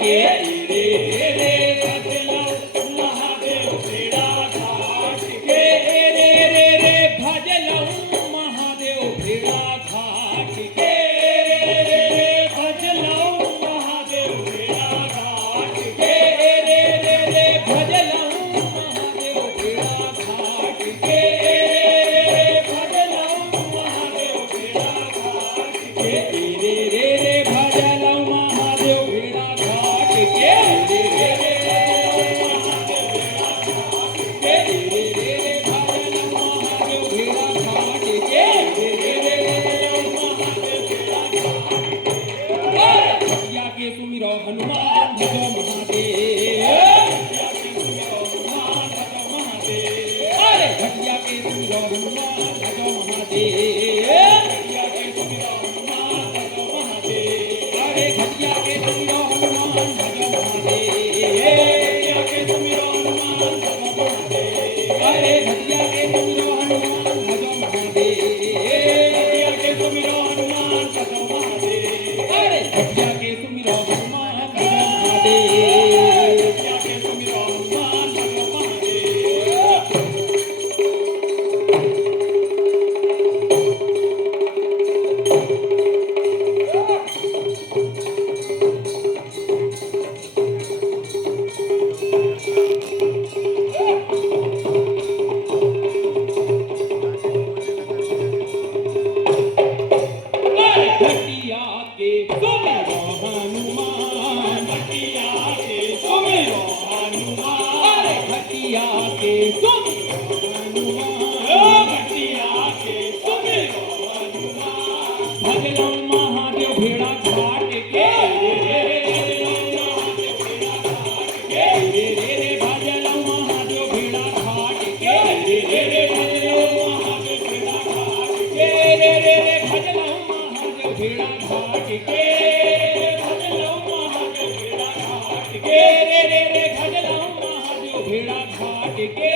के रे रे भजलो महादेव भेड़ा घाट के रे रे भजलो महादेव भेड़ा घाट के रे रे भजलो महादेव भेड़ा घाट के रे रे भजलो महादेव भेड़ा घाट के रे भजलो महादेव भेड़ा घाट के रे रे भजलो महादेव भेड़ा घाट के रे रे सुमिरो हनुमान भजो महादेव अरे घटिया के सुमिरो हनुमान भजो महादेव अरे घटिया के सुमिरो हनुमान भजो महादेव अरे घटिया के सुमिरो हनुमान भजो महादेव अरे घटिया के सुमिरो हनुमान भजो घटिया के सुमिरो हनुमान घटिया के सुमिरो हनुमान घटिया के सुमिरो हनुमान घटिया के सुमिरो हनुमान भजलो महादेव भेड़ा घाट के रे भजलो महादेव भेड़ा घाट के रे भजलो महादेव भेड़ा घाट के रे भजलो भेड़ा घाट के भजलो महादेव भेड़ा घाट के रे भजलो महादेव भेड़ा घाट के